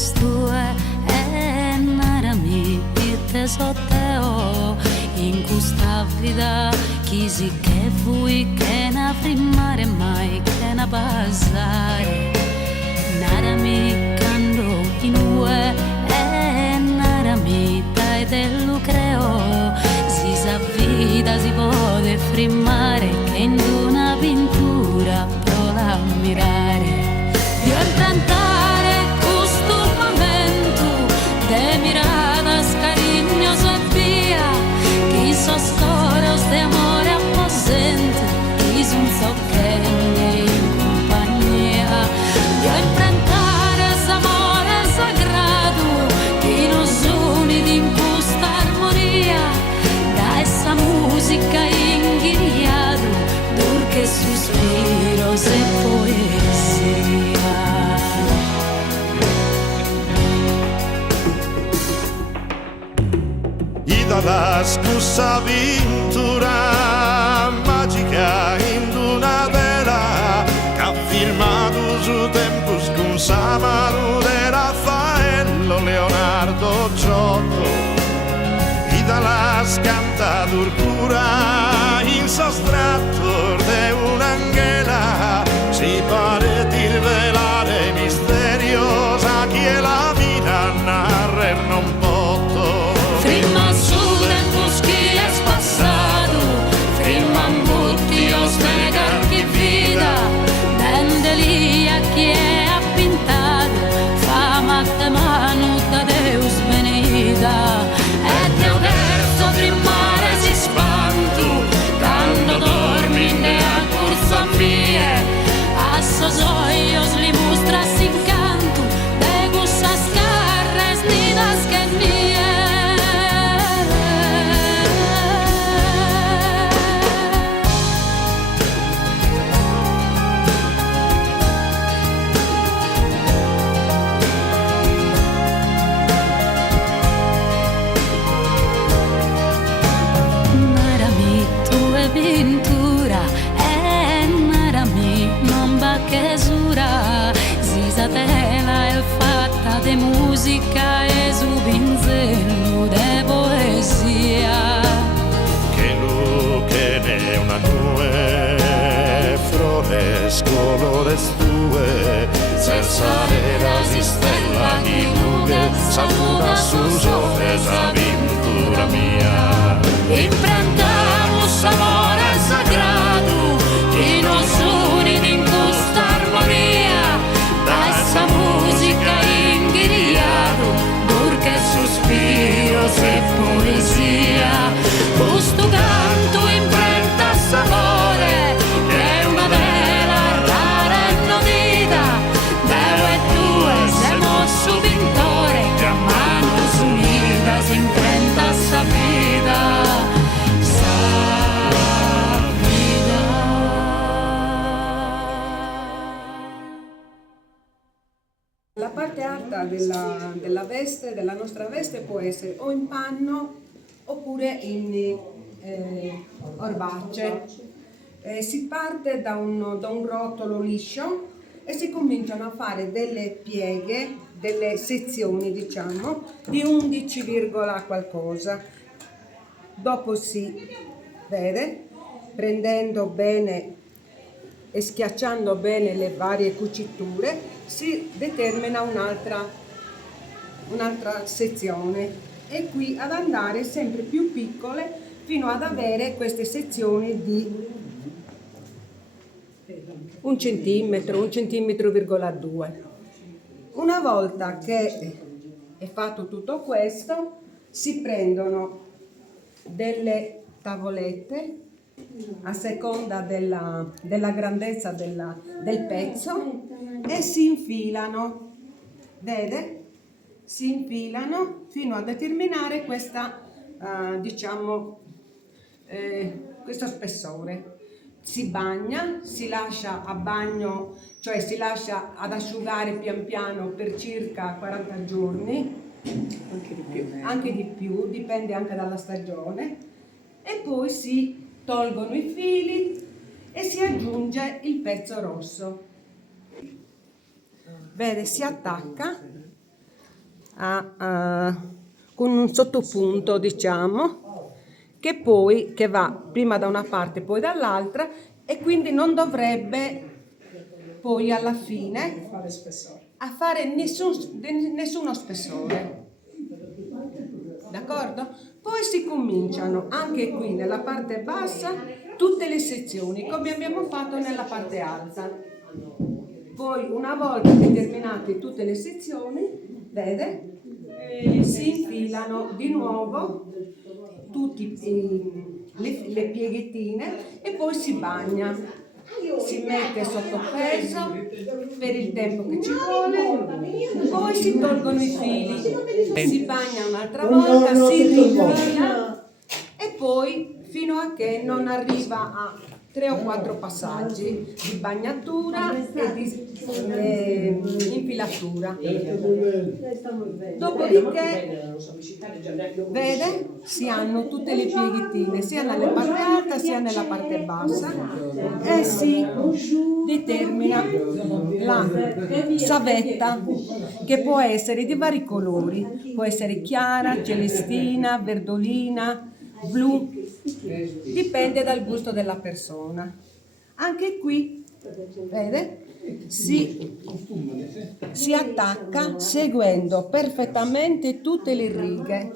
stue e narami te sotteo in questa vita chi si che fui che na primare mai che na passare narami cando in ue e narami dai dello creo si sa vita si può frimmare che in una pintura pro la mirare io implantare questo momento de miradas cariños e via chi so storos de amore apposente chi son so che in compagnia io implantare s'amore sagrado chi nos uni in questa armonia da essa musica inghiriado dur che suspiros e poesia la scusa avventura magica in una vera che ha firmato su tempo con Samaro de Raffaello Leonardo Giotto e dalla scantatur pura in sostratto de un'anghela si pare di rivelare misteriosa chi la vita narrer non potto Firma su tempos que es pasado, firman butios negar que vida, Dendelia que ha pintado, fama de mano da Deus venida, e teu verso primare si spanto, quando dormi nella cursa mia, a sos olhos li mostras sin canto, de gusas carres nidas que nie. Pintura e narami non va che sura Sisa tela è fatta di musica e su pinzello de poesia che lu che ne una nube flores colores tue senza era stella di nube saluda su sorpresa pintura mia imprendamos amore sagrado che nos une in questa armonia da essa musica inghiriado porque suspiros e poesia questo canto imprenta sapore che è una vera rara e nodita Deo e tu siamo su pintore che a manos unidas imprenta sa vida La parte alta della veste, della nostra veste, può essere o in panno oppure in orbace. Si parte da un rotolo liscio e si cominciano a fare delle pieghe, delle sezioni diciamo, di 11, qualcosa. Dopo si vede, prendendo bene e schiacciando bene le varie cuciture, si determina un'altra sezione e qui ad andare sempre più piccole fino ad avere queste sezioni di 1 centimetro, 1,2 centimetri. Una volta che è fatto tutto questo, si prendono delle tavolette a seconda della grandezza del pezzo e si infilano, vede? Si infilano fino a determinare questa, questo spessore. Si bagna, si lascia a bagno, cioè si lascia ad asciugare pian piano per circa 40 giorni, anche di più, dipende anche dalla stagione, e poi si tolgono i fili e si aggiunge il pezzo rosso. Vede, si attacca con un sottopunto, diciamo, che va prima da una parte poi dall'altra, e quindi non dovrebbe poi alla fine a fare nessuno spessore. D'accordo? Poi si cominciano anche qui nella parte bassa tutte le sezioni come abbiamo fatto nella parte alta. Poi una volta determinate tutte le sezioni, vede, si infilano di nuovo tutte le pieghettine e poi si bagna. Si mette sotto peso per il tempo che ci vuole, poi si tolgono i fili, si bagna un'altra volta, si rinfila e poi fino a che non arriva a 3 o 4 passaggi di bagnatura e di infilatura. Dopodiché, vede, si hanno tutte le pieghettine sia nella parte alta sia nella parte bassa e si determina la savetta, che può essere di vari colori, può essere chiara, celestina, verdolina, blu, dipende dal gusto della persona. Anche qui, vede, si attacca seguendo perfettamente tutte le righe,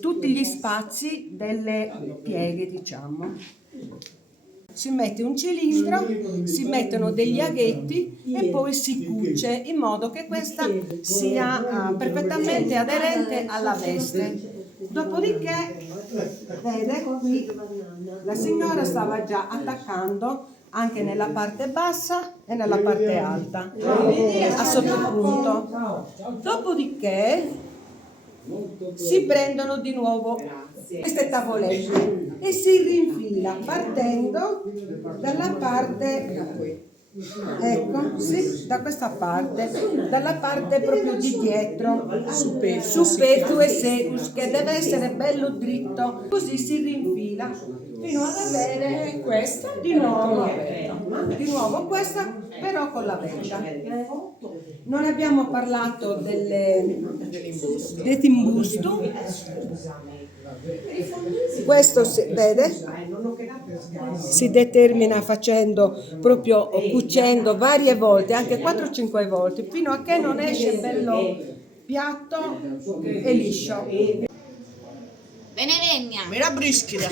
tutti gli spazi delle pieghe, diciamo. Si mette un cilindro, si mettono degli aghetti e poi si cuce in modo che questa sia perfettamente aderente alla veste. Dopodiché, vede, qui la signora stava già attaccando anche nella parte bassa e nella parte alta, a sottopunto. Dopodiché si prendono di nuovo queste tavolette e si rinfila partendo dalla parte, ecco, sì, da questa parte, dalla parte proprio di dietro, superfluo e secus, che deve essere bello dritto, così si rinfila fino ad avere questa di nuovo questa però con la vetta. Non abbiamo parlato dell'imbusto. Questo vede, si determina facendo proprio, cucendo varie volte, anche 4-5 volte, fino a che non esce bello piatto e liscio. Benevegna. Mira brischida.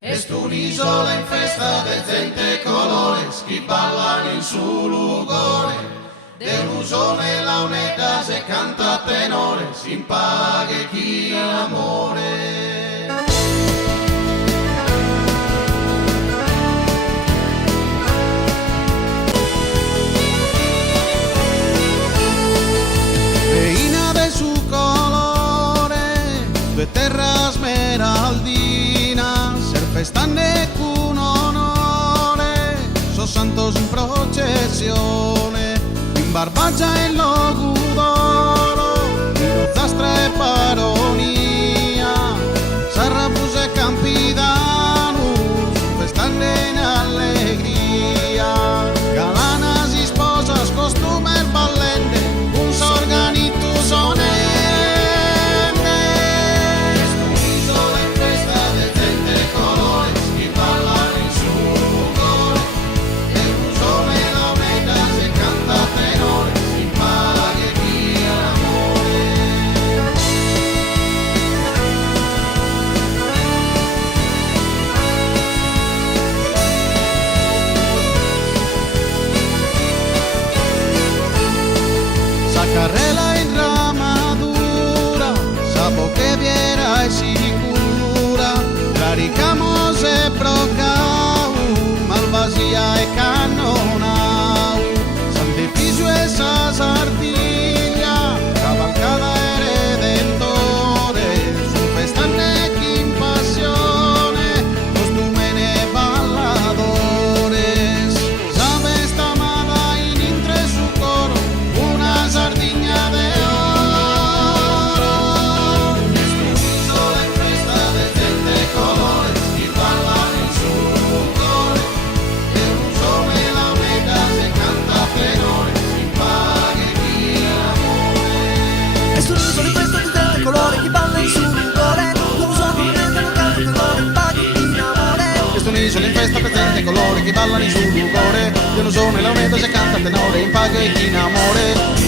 Est un'isola in festa de gente colores che ballano in su lugore. Delusone la unità se canta a tenore, si impara che chi l'amore. Reina de su colore, de terra smeraldina, ser festande con onore, sos santos in processione. Barbaggia e logudoro, zastra e paronia, Sarrabus e Campidanus, festande in allegria. Galana si sposa, costume e ballende, un sorganito sonente. Un'isola in festa de gente colores, che ballano in su lugore, e un sole la unità se canta tenore, si impara che chi l'amore. Sa carrela in ramadura, sapo que viera es sicura, claricamos e procau, malvasia e cannonau, santificio e sa sartiglia, cavalcada e redentore, su festane chi in passione, costumene e balladores, sabe esta amada in intre su coro, una sardigna de oro. Est un'isola in festa de gente colores, che ballano in su che ballano sul cuore, io non sono la meta se canta tenore, in paga e chi in amore.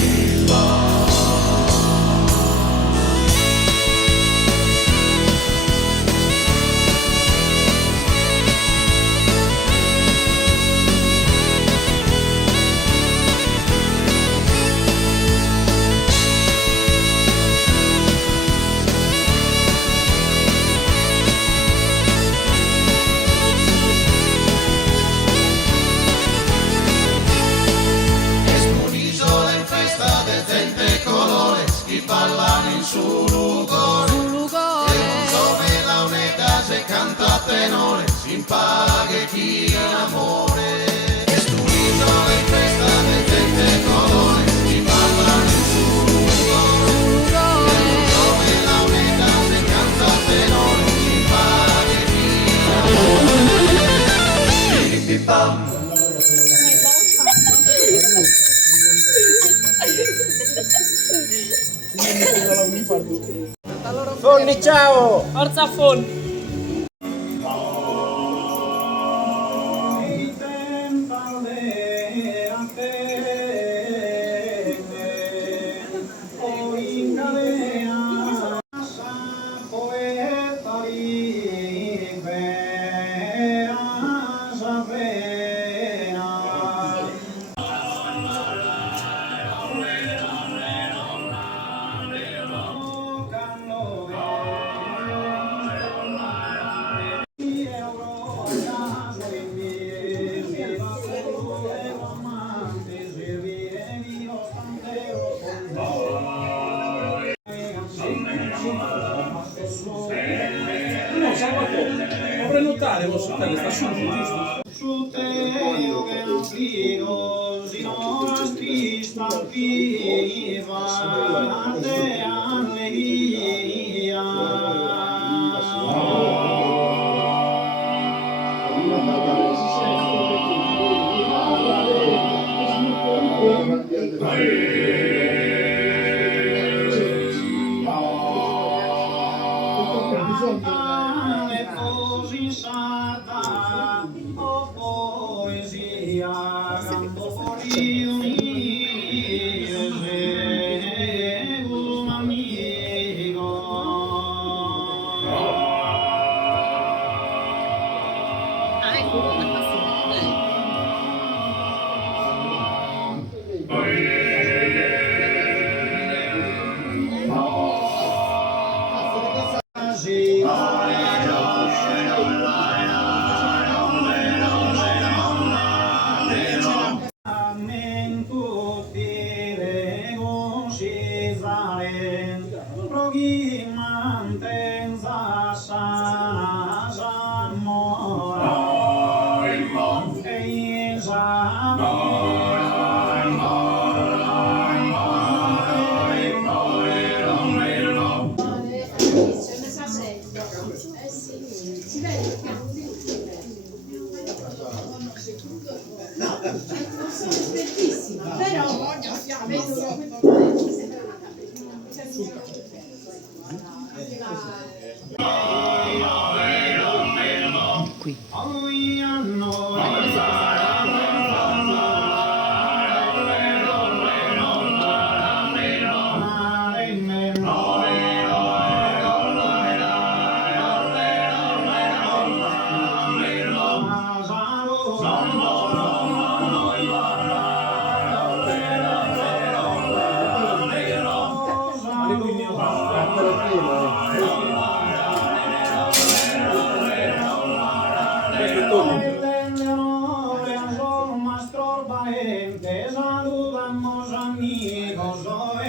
Ballano in su lugore, e non so la unità se canta tenore, si impaga chi in amore. E stu l'isola in festa di gente colore, si ballano in su lugore, e non so la unità se canta tenore, si impaga chi in amore. Fonni, ciao! Forza Fon! Può prenotare, posso stare, sta su, giusto? Su te io che non frigo, si non trista viva, te allegria. Campane così sarda, o poesia, cantori unire, un amico. Qui. Saludamos amigos, hoy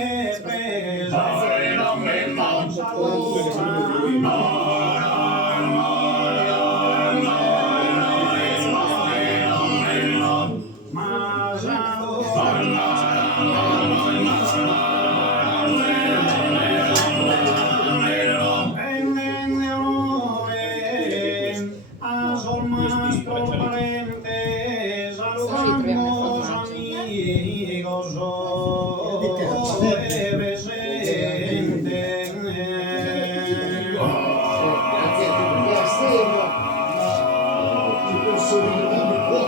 Grazie,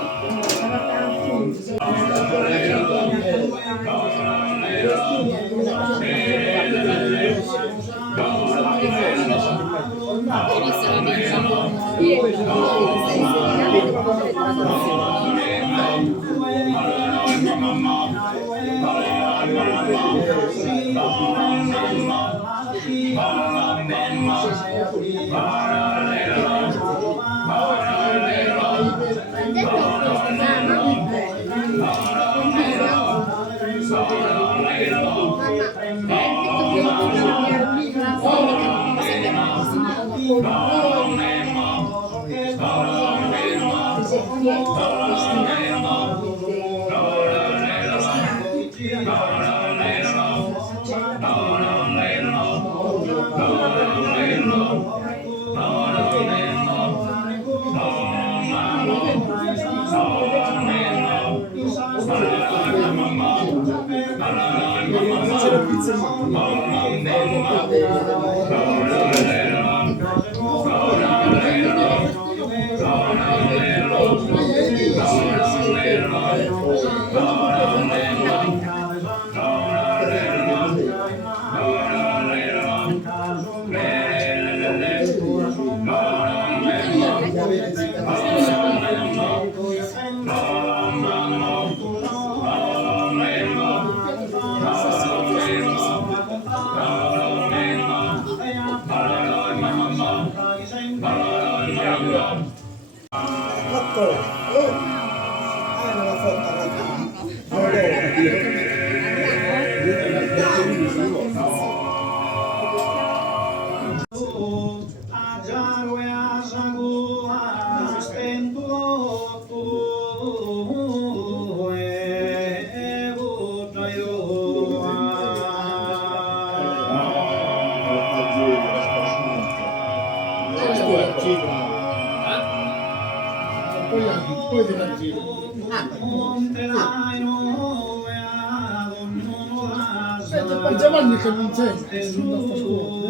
Giovanni che non sente, non sta scuola.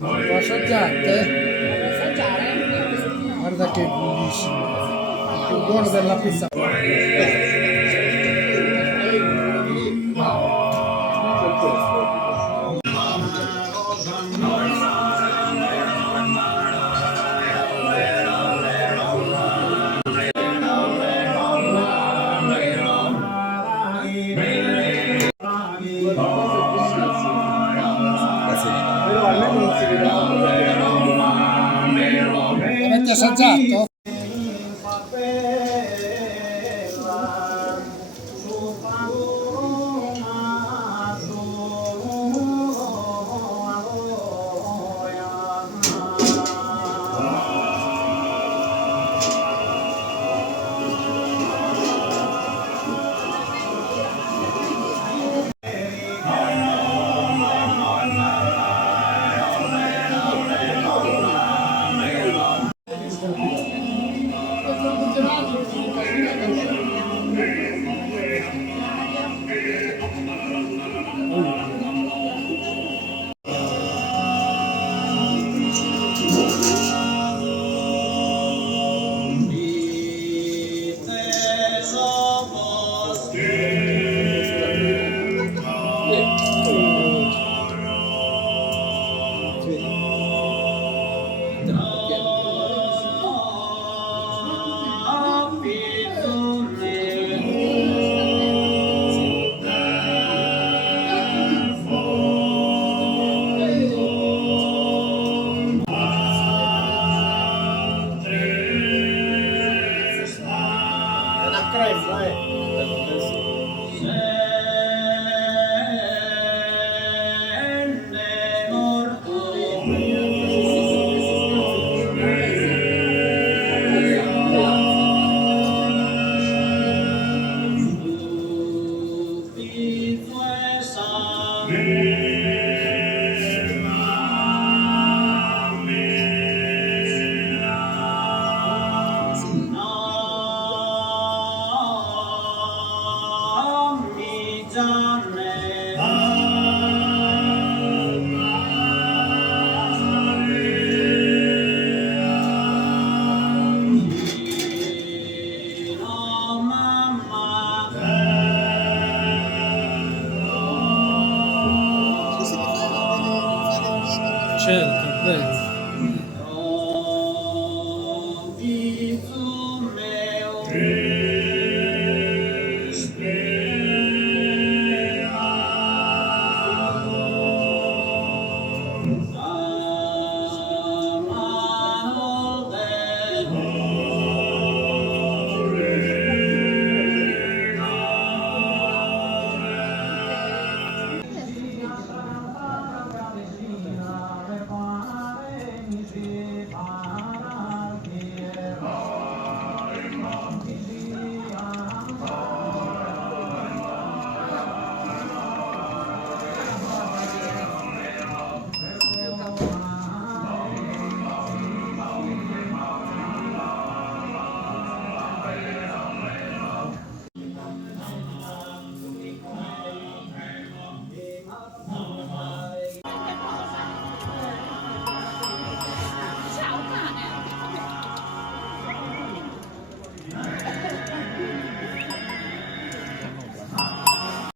Lo assaggiate? Guarda che buonissimo, più buono della pizza. Avete assaggiato? Certo, bene. Dio